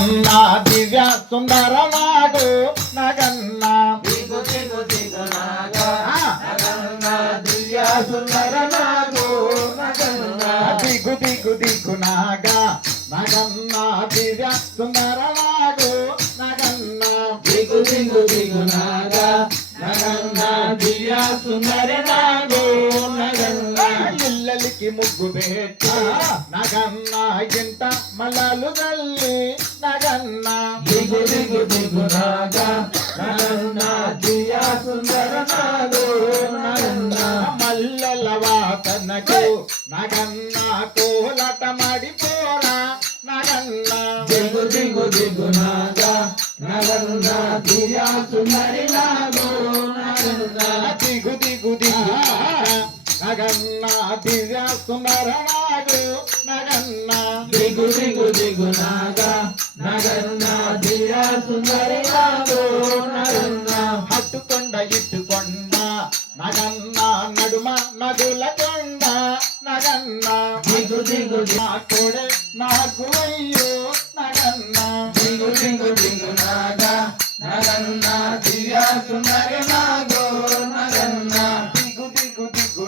నా దివ్య సుందర నాగు నగన్న. దిగు దిగు దిగు నగన్న దివ్య సుందర నాగు నగన్న. దిగు దిగు దిగు నాగా. నగన్న దివ్య సుందర ముగ్గు పెట్టి నగన్న ఇంట మలలు తల్లి నగన్న. దిగు దిగు దిగు నాగా నగన్న దివ్య సుందర నాగు నగన్న. మల్లెల వాసనకు నగన్న కోలట మడిపోరా నగన్న. దిగు దిగు దిగు నాగా నగన్న దివ్య సుందరి నాగు నగన్న. దిగు దిగు దిగు నగన్న దివ్య సుందర నాగు నగన్న. దిగు దిగు దిగు నాగా నగన్న దివ్య సుందరి నాగు నగన్న. హట్టుకొండ ఇట్టుకొండ నగన్న నడుమ నదుల కొండ నగన్న. దిగు దిగు నా కొడే నాకు అయ్యో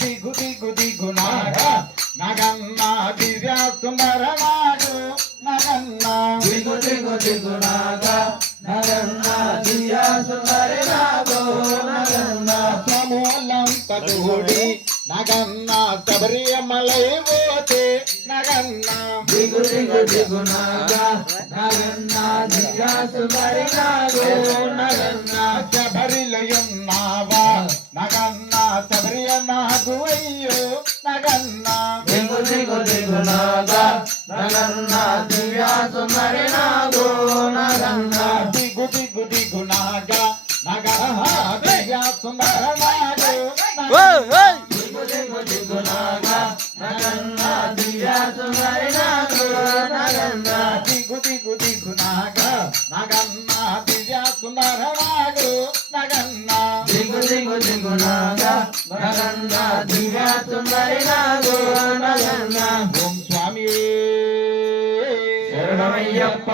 దిగు దిగు దిగు నాగా నగన్న దివ్య సుందర నాగు నగన్న. దిగు దిగు దిగు నాగా నగన్న దివ్య సుందరి నాగు నగన్న. సమూలంత కూడి నగన్న శబరిమలై పోతే నగన్న. దిగు దిగు దిగు నాగా శబరిలయున్నావా నగన్న శబరియ నాగు అయ్యో నగన్న దిగు దిగు దిగు నాగా నగన్న దివ్య సుందరి నాగు నగన్న. దిగు దిగు దిగు నాగా. నగ దివ్య సుందర నాగు దిగు దిగు నాగా నగన్న దివ్య సుందర నాగు నగన్న దిగు దిగు దిగు నాగా నగన్న దివ్య సుందరి నాగు నగన్న ఓం స్వామి. శరణమయ్యప్ప.